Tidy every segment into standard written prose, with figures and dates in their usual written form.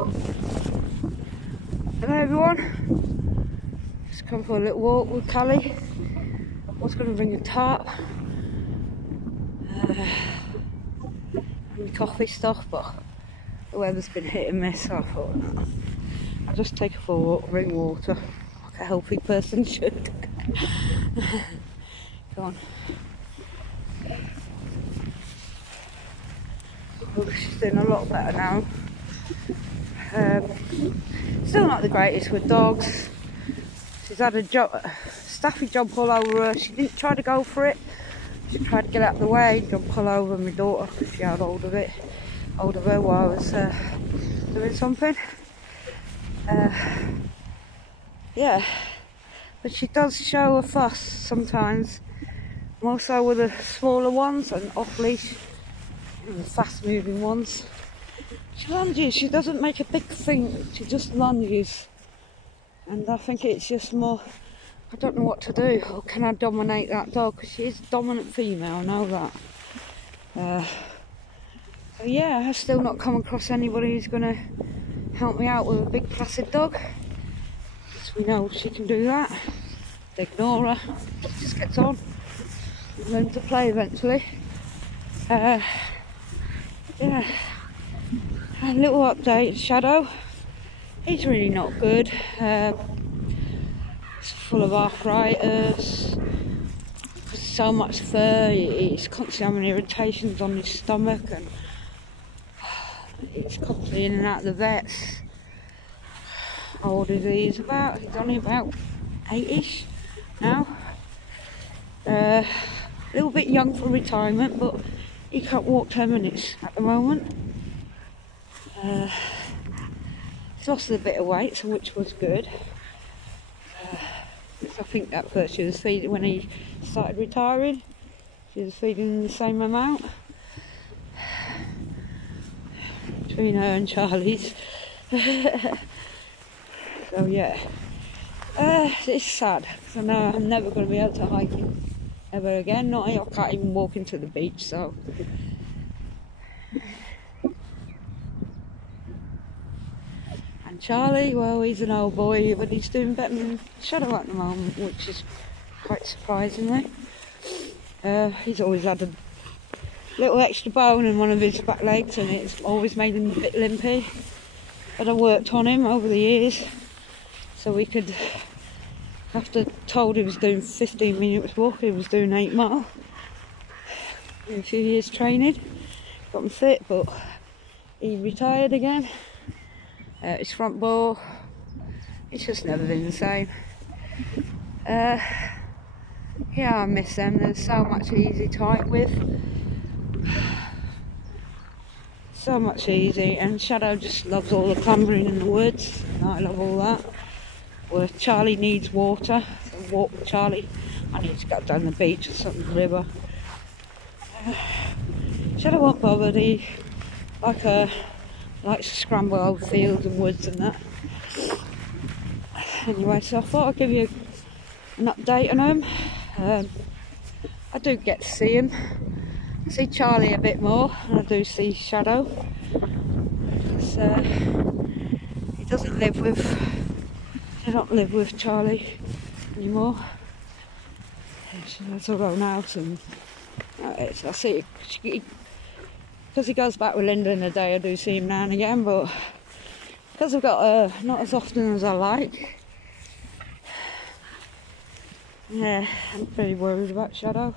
Hello everyone, just come for a little walk with Callie. I was going to bring a tarp and coffee stuff, but the weather's been hit and miss, so I thought no, I'll just take her for a walk, bring water like a healthy person should. Go on. Oh, she's doing a lot better now. Still not the greatest with dogs. She's had a staffy jump all over her. She didn't try to go for it. She tried to get out of the way, jump all over my daughter because she had hold of her while I was doing something. Yeah, but she does show a fuss sometimes, more so with the smaller ones and off leash and the fast moving ones. She lunges, she doesn't make a big thing, she just lunges. And I think it's just more, I don't know what to do, or can I dominate that dog? Because she is a dominant female, I know that. So yeah, I've still not come across anybody who's going to help me out with a big placid dog. Because we know she can do that. They ignore her, she just gets on. Learn to play eventually. Yeah. A little update, Shadow. He's really not good. He's full of arthritis. So much fur. He's constantly having irritations on his stomach, and he's constantly in and out of the vets. How old is he? He's only about 8ish now. A little bit young for retirement, but he can't walk 10 minutes at the moment. He's lost a bit of weight, so which was good. I think at first she was feeding, when he started retiring, she was feeding the same amount between her and Charlie's. So yeah, it's sad because I know I'm never going to be able to hike him ever again. I can't even walk into the beach, so. Charlie, well, he's an old boy, but he's doing better than Shadow at the moment, which is quite surprisingly. He's always had a little extra bone in one of his back legs, and it's always made him a bit limpy. But I worked on him over the years, so we could, after told he was doing 15 minutes walk, he was doing 8 mile. In a few years training, got him fit, but he retired again. His front ball, it's just never been the same. Yeah, I miss them. They're so much easy to hike with. So much easy, and Shadow just loves all the clambering in the woods. I love all that. Where Charlie needs water, so walk with Charlie. I need to go down the beach or some river. Shadow won't bother. He likes to scramble over fields and woods and that. Anyway, so I thought I'd give you an update on him. I do get to see him. I see Charlie a bit more than I do see Shadow. Because he doesn't live with, I don't live with Charlie anymore. It's our own house, and I see because he goes back with Linda in the day. I do see him now and again, but because I've got not as often as I like, yeah, I'm pretty worried about Shadow.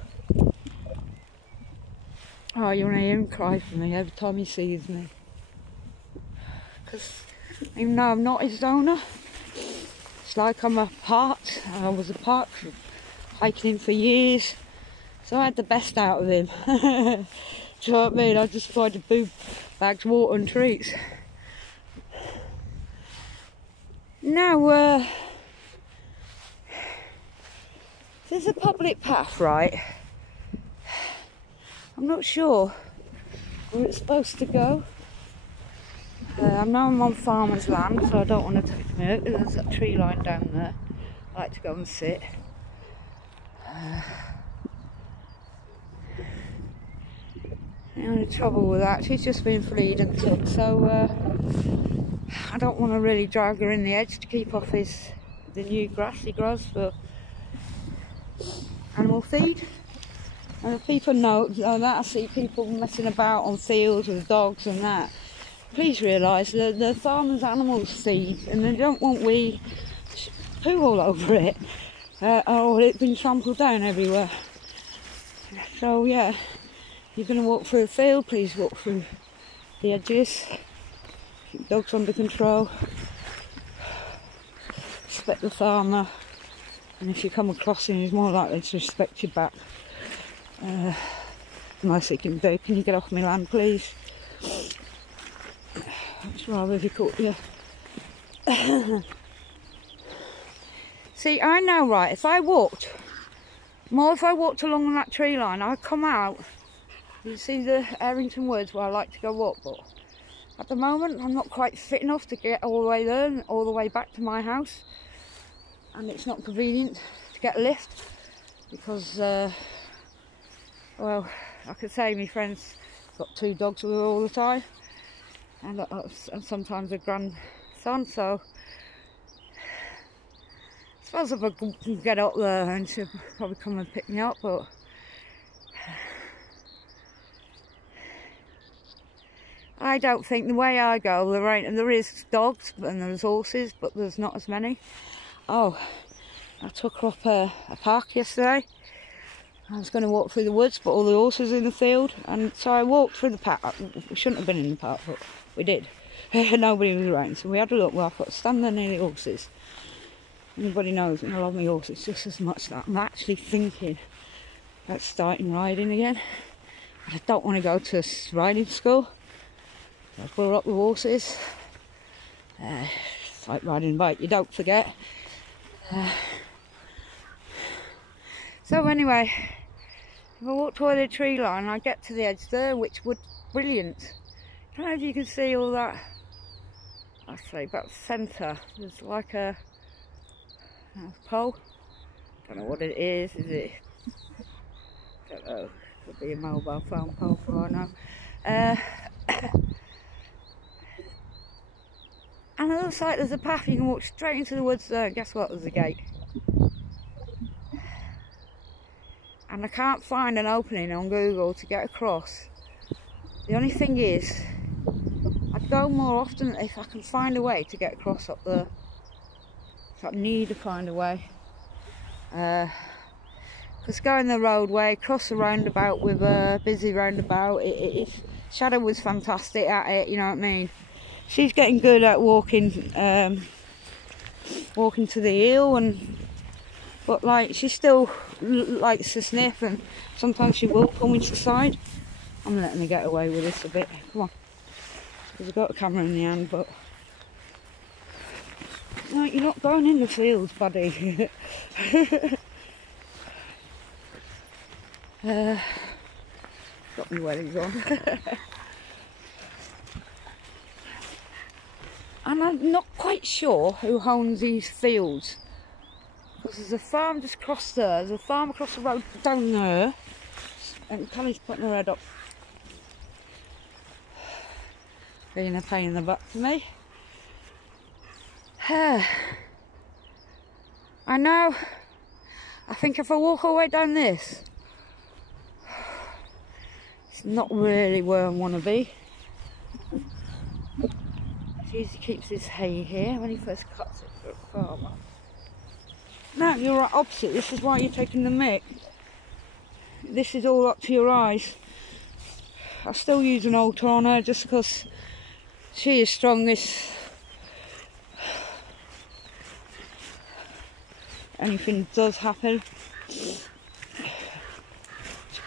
Oh, you want to hear him cry for me every time he sees me, because even though I'm not his owner, it's like I'm a part. I was a part for hiking him for years, so I had the best out of him. Do you know what I mean? I just provided food, bags, water and treats. Now, there's a public path, right? I'm not sure where it's supposed to go. I know I'm on farmer's land, so I don't want to take me out. There's that tree line down there. I like to go and sit. The only trouble with that, she's just been fleed and took, so I don't want to really drag her in the edge to keep off the new grass he grows for animal feed. And if people know that, I see people messing about on fields with dogs and that. Please realise that the farmers' animals feed, and they don't want we poo all over it, or it being trampled down everywhere. So yeah, you're going to walk through a field, please walk through the edges. Keep dogs under control. Respect the farmer, and if you come across him, he's more likely to respect you back. Nice he can do. Can you get off my land, please? It's rather difficult, yeah. See, I know, right, if I walked along that tree line, I'd come out, you see the Errington Woods where I like to go up, but at the moment I'm not quite fit enough to get all the way there and all the way back to my house, and it's not convenient to get a lift because well, like I say, my friend's got 2 dogs with her all the time, and sometimes a grandson, so I suppose if I can get up there, and she'll probably come and pick me up, but I don't think, the way I go, there is dogs and there's horses, but there's not as many. Oh, I took her up a park yesterday. I was going to walk through the woods, but all the horses were in the field, and so I walked through the park. We shouldn't have been in the park, but we did. Nobody was around, so we had a look. Well, I thought, stand there near the horses. Anybody knows me, I love my horses just as much that I'm actually thinking about starting riding again. But I don't want to go to riding school. I brought up the horses. It's like riding a bike, you don't forget. So anyway, if I walk toward the tree line, I get to the edge there, which would brilliant. I don't know if you can see all that. I'd say about the centre. There's like a pole. Don't know what it is it? Don't know. Could be a mobile phone pole for all I know. And on the other side there's a path, you can walk straight into the woods there, and guess what, there's a gate. And I can't find an opening on Google to get across. The only thing is, I'd go more often if I can find a way to get across up there. So I need to find a way. Because going the roadway, cross the roundabout with a busy roundabout, Shadow was fantastic at it, you know what I mean? She's getting good at walking to the hill, but like she still likes to sniff, and sometimes she will pull me to the side. I'm letting her get away with this a bit. Come on, because I've got a camera in the hand, but no, you're not going in the fields, buddy. Got my wellies on. And I'm not quite sure who owns these fields, because there's a farm just across there, there's a farm across the road down there, and Callie's putting her head up, being a pain in the butt to me. I know, I think if I walk all the way down this, it's not really where I want to be. He usually keeps his hay here when he first cuts it for a farmer. No, you're right opposite. This is why you're taking the mick. This is all up to your eyes. I still use an halter on her just because she is strongest. Anything does happen, she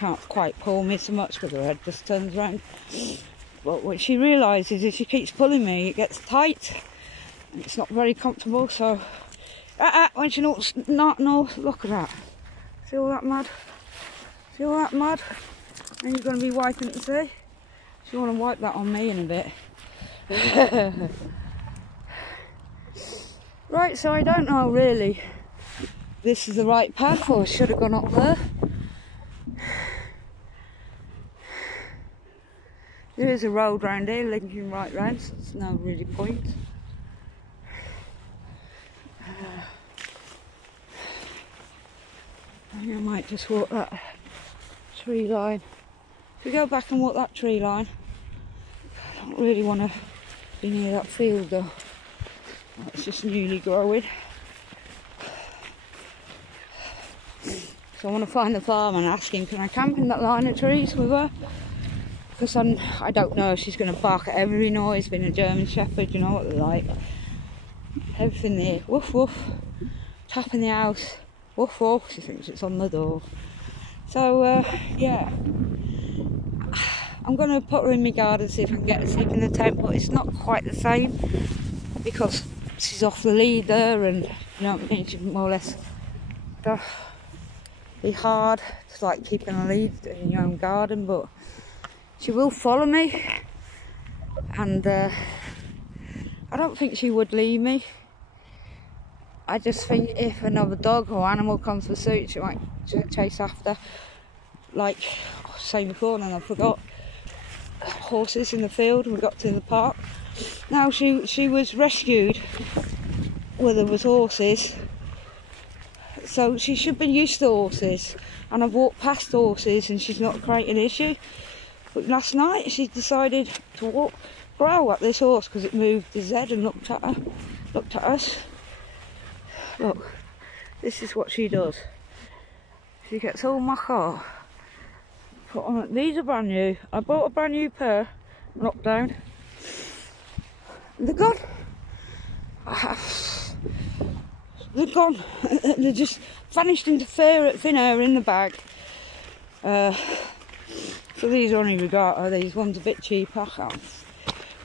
can't quite pull me so much because her head just turns round. But what she realises is, if she keeps pulling me, it gets tight and it's not very comfortable. So when she knocks, look at that. See all that mud? See all that mud? And you're going to be wiping it, see? She want to wipe that on me in a bit. Right, so I don't know really this is the right path, or I should have gone up there. There is a road round here linking right round, so there's no really point. I think I might just walk that tree line. If we go back and walk that tree line, I don't really want to be near that field though. It's just newly growing. So I want to find the farm and ask him, can I camp in that line of trees with her? Because I don't know if she's going to bark at every noise, being a German Shepherd, you know what they're like. Everything there, woof woof, tapping the house, woof woof, she thinks it's on the door. So yeah, I'm going to put her in my garden, see if I can get her to sleep in the tent, but it's not quite the same because she's off the lead there, and you know what I mean, she can more or less be hard to like keeping a lead in your own garden, but she will follow me, and I don't think she would leave me. I just think if another dog or animal comes pursuit, she might chase after. Like I was saying before, and I forgot, horses in the field. We got to the park. Now she was rescued where there was horses, so she should be used to horses. And I've walked past horses, and she's not creating an issue. But last night she decided to growl at this horse because it moved his head and looked at us. Look, this is what she does. She gets all my car. Put on, these are brand new. I bought a brand new pair in lockdown. They're gone. They're gone. They just vanished into thin air in the bag. So these are only regatta. These ones a bit cheaper. I can't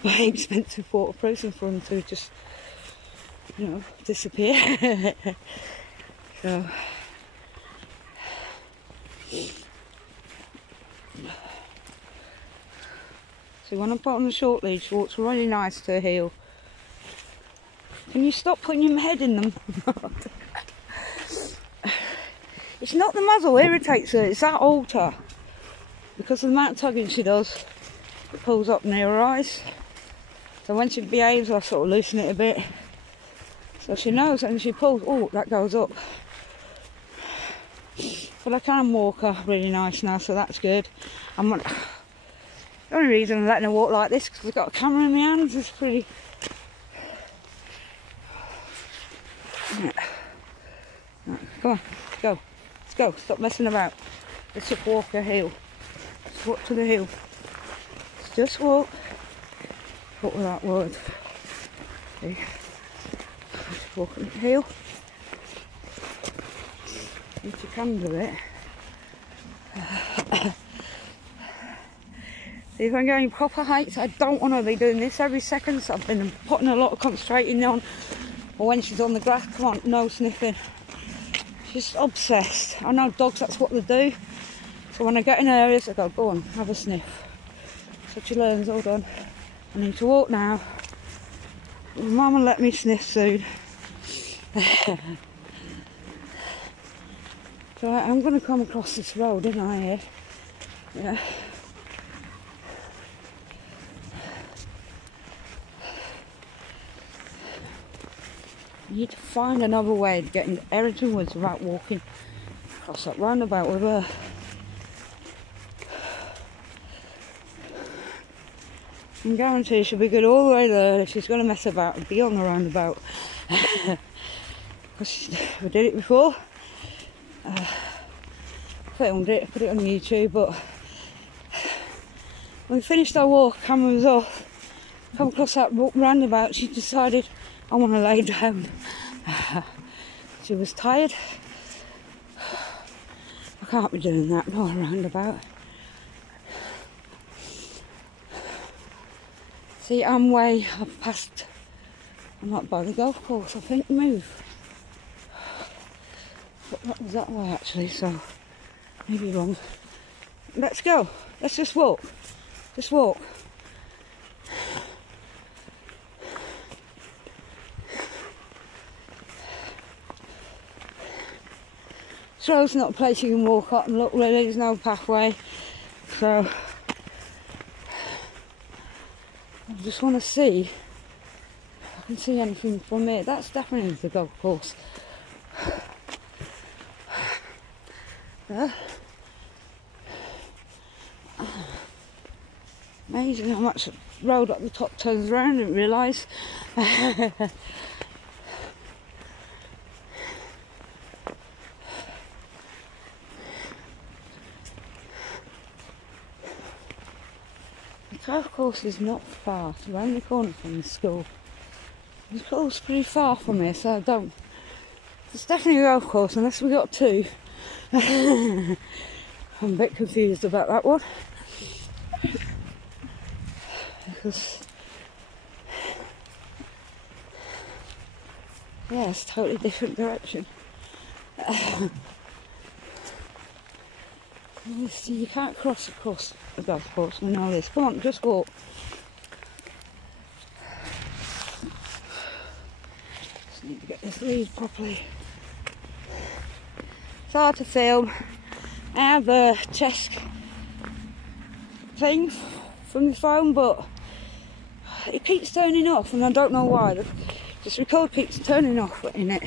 buy expensive waterproofing for them to just, you know, disappear. So when I put on the short lead, she walks really nice to her heel. Can you stop putting your head in them? It's not the muzzle irritates her, it's that halter. Because of the amount of tugging she does, it pulls up near her eyes. So when she behaves, I sort of loosen it a bit. So she knows, and she pulls, oh, that goes up. But I can walk her really nice now, so that's good. The only reason I'm letting her walk like this is because I've got a camera in my hands. It's pretty... Right. Right, come on, let's go. Let's go, stop messing about. Let's just walk her heel. Let's walk to the hill. Let's just walk. What was that word? See? Just walk on the hill. If you can do it. See, if I'm going proper heights, I don't want to be doing this every second, so I've been putting a lot of concentrating on. Or when she's on the grass, come on, no sniffing. She's obsessed. I know dogs, that's what they do. So when I get in areas, I go on, have a sniff. So she learns, hold on, I need to walk now. Mum will let me sniff soon. So I'm going to come across this road, isn't I, here? Yeah. I need to find another way of getting to Errington Woods without walking across that roundabout with her. I can guarantee she'll be good all the way there. If she's going to mess about and be on the roundabout. Because we did it before. Filmed it, put it on YouTube, but when we finished our walk, camera was off, come across that roundabout, she decided, I want to lay down. She was tired. I can't be doing that, no roundabout. See, I'm way up past, I'm up by the golf course, I think, move. But that was that way actually, so maybe wrong. Let's go, let's just walk. Just walk. This road's not a place you can walk up and look, really, there's no pathway. So I just want to see if I can see anything from here. That's definitely the golf course. Amazing how much road up the top turns around, I didn't realise. The golf course is not far, it's around the corner from the school. The school's pretty far from here, so I don't. It's definitely a golf course unless we got two. I'm a bit confused about that one. Because, yeah, it's a totally different direction. You can't cross across a golf course, we know this. Come on, just walk. Just need to get this lead properly. It's hard to film. I have a chest thing from the phone, but it keeps turning off and I don't know why. This record keeps turning off in it.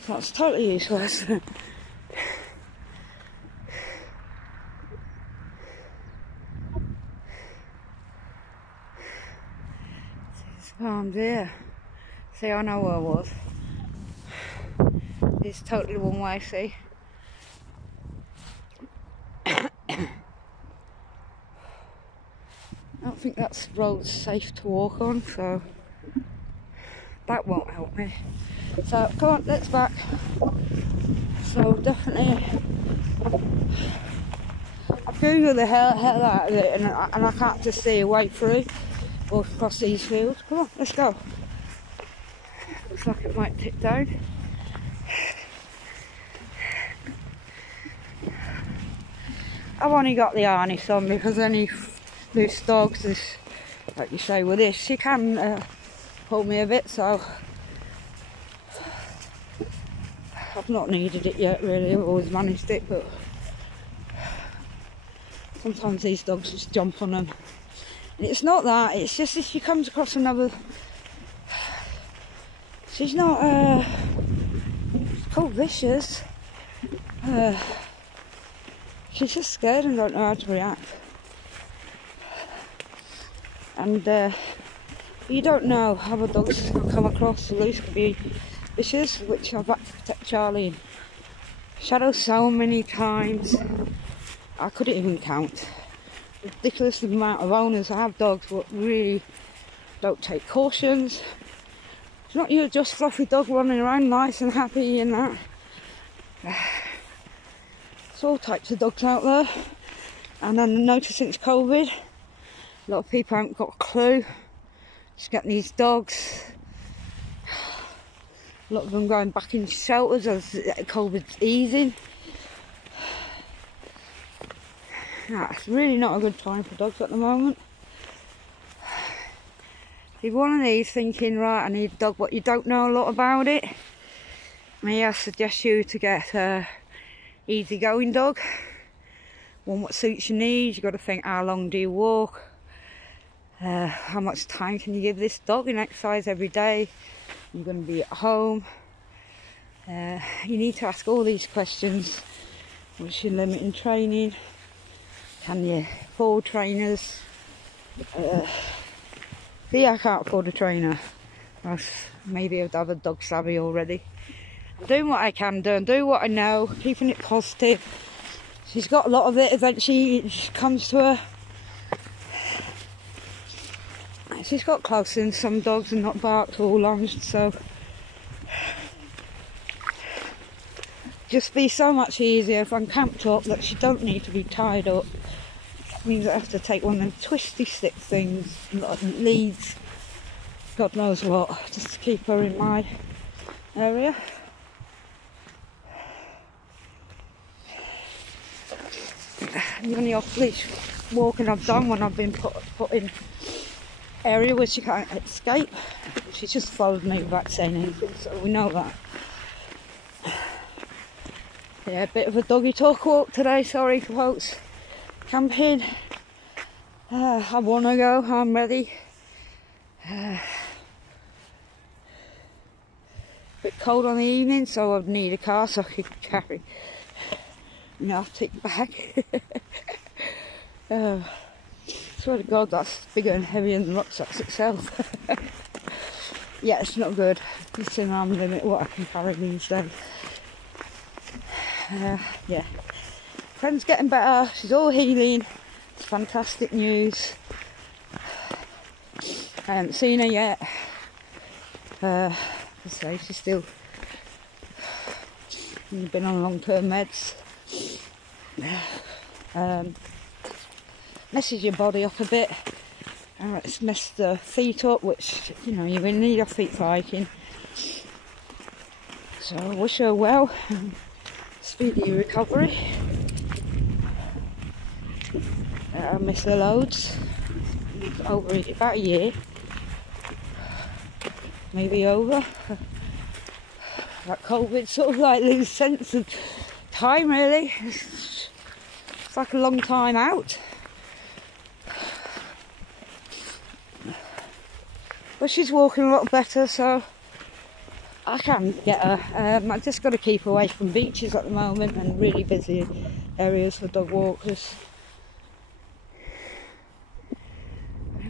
So it's totally useless. Oh dear. See, I know where I was. It's totally one way, see? I don't think that road's safe to walk on, so that won't help me. So come on, let's back. So definitely I Google the hell out of it, and I can't just see a way through or across these fields. Come on, let's go. Looks like it might tip down. I've only got the harness on because any loose dogs, is, like you say with this, you can pull me a bit, so I've not needed it yet really. I've always managed it, but sometimes these dogs just jump on them. And it's not that, it's just if she comes across another, she's not called vicious, she's just scared and don't know how to react. And you don't know how a dog's come across. Loose could be vicious, which I've had to protect Charlie in shadow so many times I couldn't even count. Ridiculous amount of owners have dogs but really don't take cautions. It's not you just fluffy dog running around nice and happy and that. There's all types of dogs out there, and I noticed since COVID a lot of people haven't got a clue. Just getting these dogs. A lot of them going back in shelters as COVID's easing. It's really not a good time for dogs at the moment. If you're one of these thinking, right, I need a dog, but you don't know a lot about it, may I suggest you to get a easy-going dog. One what suits your needs. You've got to think, how long do you walk? How much time can you give this dog in exercise every day? You're going to be at home. You need to ask all these questions. What's your limit in training? Can you afford trainers? See, I can't afford a trainer. Maybe I'd have a dog savvy already. I'm doing what I can do and do what I know, keeping it positive. She's got a lot of it. Eventually it comes to her. She's got close in some dogs and not barked or lunged, so just be so much easier if I'm camped up that she don't need to be tied up. It means I have to take one of them twisty stick things, leads, God knows what, just to keep her in my area. The only off-leash walking I've done when I've been put in area where she can't escape. She's just followed me without saying anything, so we know that. Yeah, a bit of a doggy talk walk today, sorry folks. Camping. I want to go, I'm ready. Bit cold on the evening, so I'd need a car so I could carry my Arctic bag. Swear to God, that's bigger and heavier than the rucksacks itself. Yeah, it's not good. It's an arm limit what I can carry these days. Yeah. Friend's getting better, she's all healing. It's fantastic news. I haven't seen her yet. I say she's still been on long-term meds. Messes your body up a bit. It's messed the feet up, which, you know, you really need your feet for hiking. So I wish her well and speedy recovery. I miss her loads. Over about a year, maybe over. That COVID sort of like lose sense of time, really. It's like a long time out. But she's walking a lot better, so I can get her. I just got to keep away from beaches at the moment and really busy areas for dog walkers.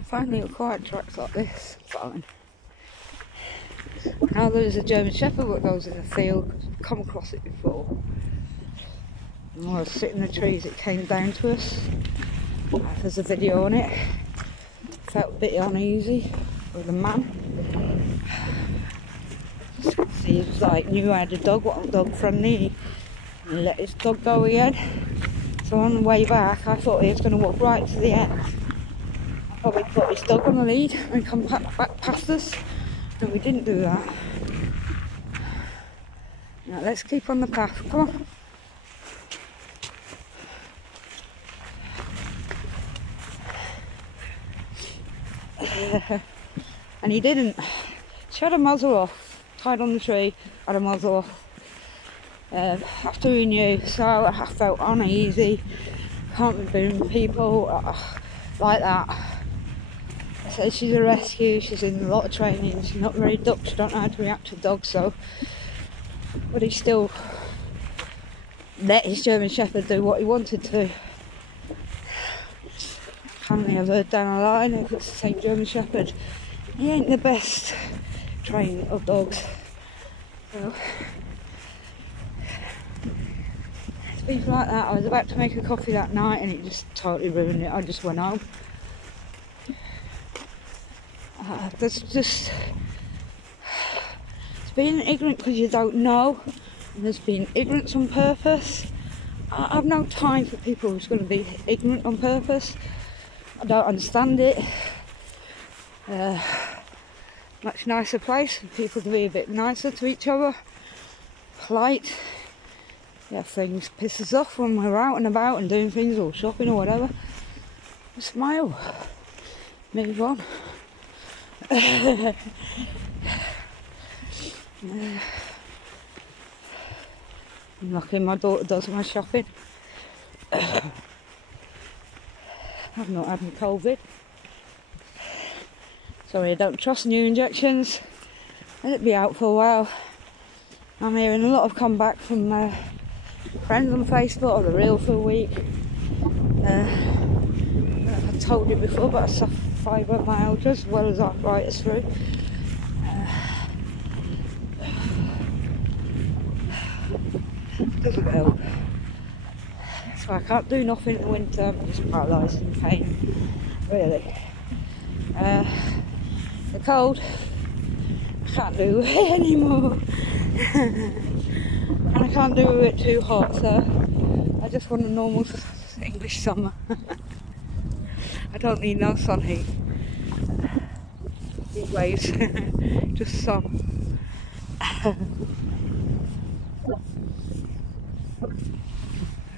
Finally, quiet tracks like this, fine. Now there's a German Shepherd that goes in the field. I've come across it before. And while I was sitting in the trees, it came down to us. There's a video on it. Felt a bit uneasy with a man. He was like, knew I had a dog, wasn't dog friendly. And he let his dog go again. So on the way back, I thought he was going to walk right to the end. Probably put his dog on the lead and come back past us. No, we didn't do that. Now let's keep on the path. Come on. And he didn't. She had a muzzle off, tied on the tree, had a muzzle off. After he knew, so I felt uneasy. Can't be doing people like that. So she's a rescue, she's in a lot of training, she's not very duck, she don't know how to react to dogs, so but he still let his German Shepherd do what he wanted to. Apparently I've heard down the line, if it's the same German Shepherd, he ain't the best trainer of dogs. So it's people like that. I was about to make a coffee that night and it just totally ruined it. I just went home. There's just, it's being ignorant because you don't know, and there's been ignorance on purpose. I've no time for people who's going to be ignorant on purpose. I don't understand it. Much nicer place for people to be a bit nicer to each other, polite. Yeah, things piss us off when we're out and about and doing things or shopping or whatever. Smile, move on. I'm lucky my daughter does my shopping. I've not had my COVID. Sorry, I don't trust new injections. Let it be out for a while. I'm hearing a lot of comeback from friends on Facebook, or the real for a week. I told you before, but I suffer fibromyalgia as well as arthritis through. Doesn't help. So I can't do nothing in the winter. I'm just paralysed in pain, really. The cold, I can't do it anymore. And I can't do it too hot, so I just want a normal English summer. I don't need no sun heat. Heat waves, just sun. I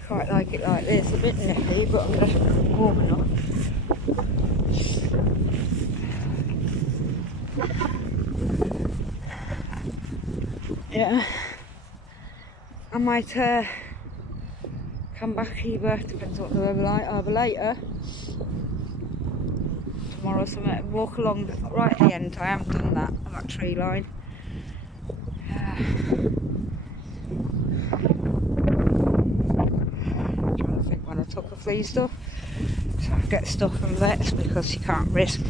quite like it like this, a bit nippy, but I'm just warm enough. Yeah, I might come back either, depends what the weather like, either later, tomorrow or something, walk along right at the end. I haven't done that tree line. took a flea stuff. So I get stuff from vets because you can't risk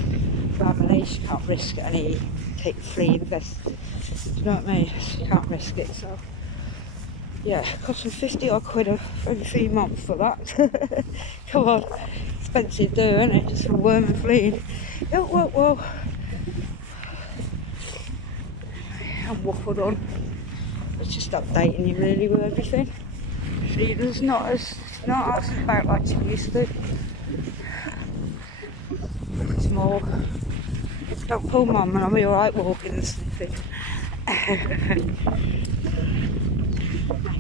families, you can't risk any flea infested. Do you know what I mean? So you can't risk it. So yeah, it cost me 50 odd quid every 3 months for that. Come on, expensive do, isn't it? Just for worm and flea. Oh, whoa. I'm waffled on. It's just updating you really with everything. It's not as about like it used to. It's more. Don't pull mum and I'll be alright walking and sniffing.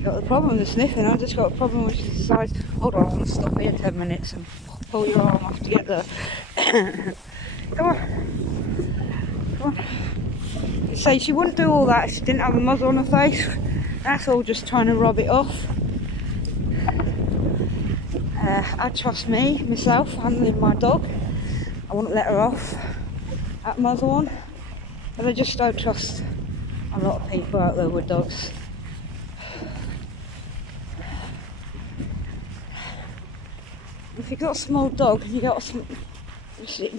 Got the problem with sniffing, I've just got a problem with the size. Hold on, I'll stop here 10 minutes and pull your arm off to get there. Come on. You say she wouldn't do all that if she didn't have a muzzle on her face. That's all just trying to rub it off. I trust myself, handling my dog. I wouldn't let her off that muzzle on. And I just don't trust a lot of people out there with dogs. If you've got a small dog and you've got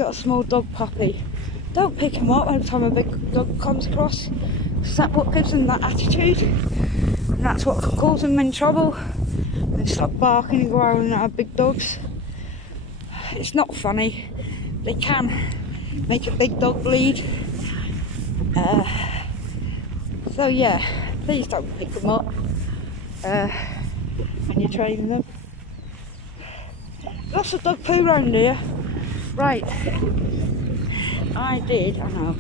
a small dog puppy, don't pick him up every time a big dog comes across. That's what gives them that attitude, and that's what can cause them in trouble. They start barking and growling at big dogs. It's not funny. They can make a big dog bleed. So yeah, please don't pick them up when you're training them. Lots of dog poo around here. Right, I know.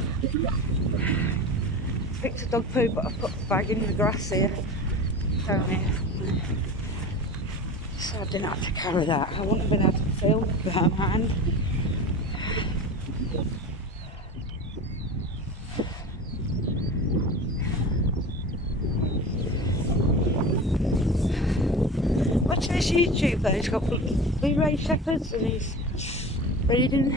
Picked a dog poo, but I put the bag in the grass here. Down here. So I didn't have to carry that. I wouldn't have been able to film without my hand. Watching this YouTuber, he's got blue-ray shepherds and he's breeding.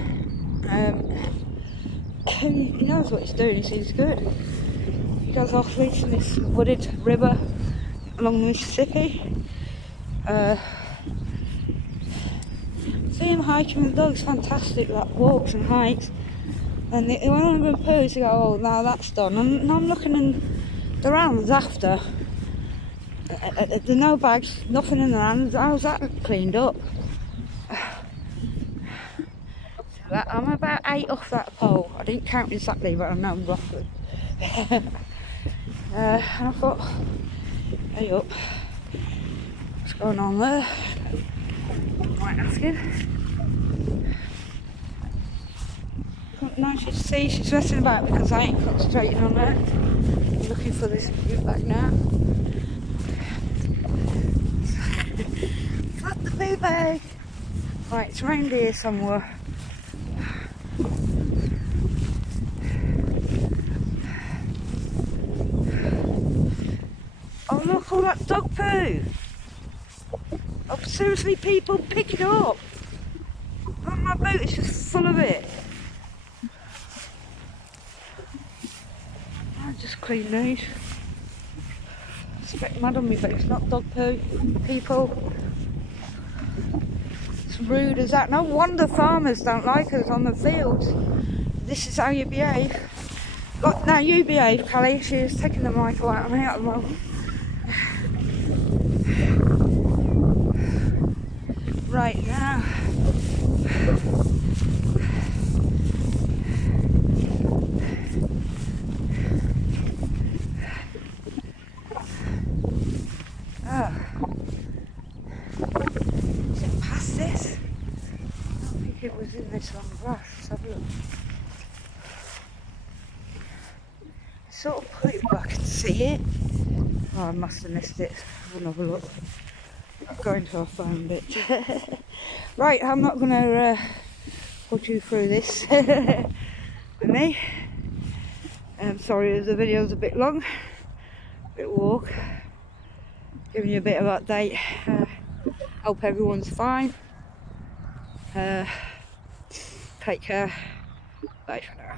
He knows what he's doing, he seems good. He goes off leasing this wooded river along the Mississippi. See him hiking with the dogs, fantastic, like walks and hikes. And when I'm going to poo, they go, oh, now that's done. And I'm looking in the rounds after. There's no bags, nothing in the hands. How's that cleaned up? So I'm about 8 off that pole. I didn't count exactly, but I know roughly. And I thought, hey up, what's going on there? I might ask him. Nice to see she's messing about because I ain't concentrating on that. I'm looking for this boot bag now. Got the boot bag. Right, it's around here somewhere. Oh look, all that dog poo. Oh seriously, people pick it up. Oh, my boot is just full of it. I just clean these. It's a bit mad on me, but it's not dog poo, people. It's rude as that. No wonder farmers don't like us on the fields. This is how you behave. Look, now you behave, Callie. She's taking the mic away from me at the moment. Right now. Is it past this? I don't think it was in this long grass. Let's have a look. I sort of put it where I could see it. Oh, I must have missed it. We'll have a look. I'm going to have found it. Right, I'm not going to put you through this with me. I'm sorry the video's a bit long. Bit walk. Giving you a bit of update. Hope everyone's fine. Take care. Bye for now.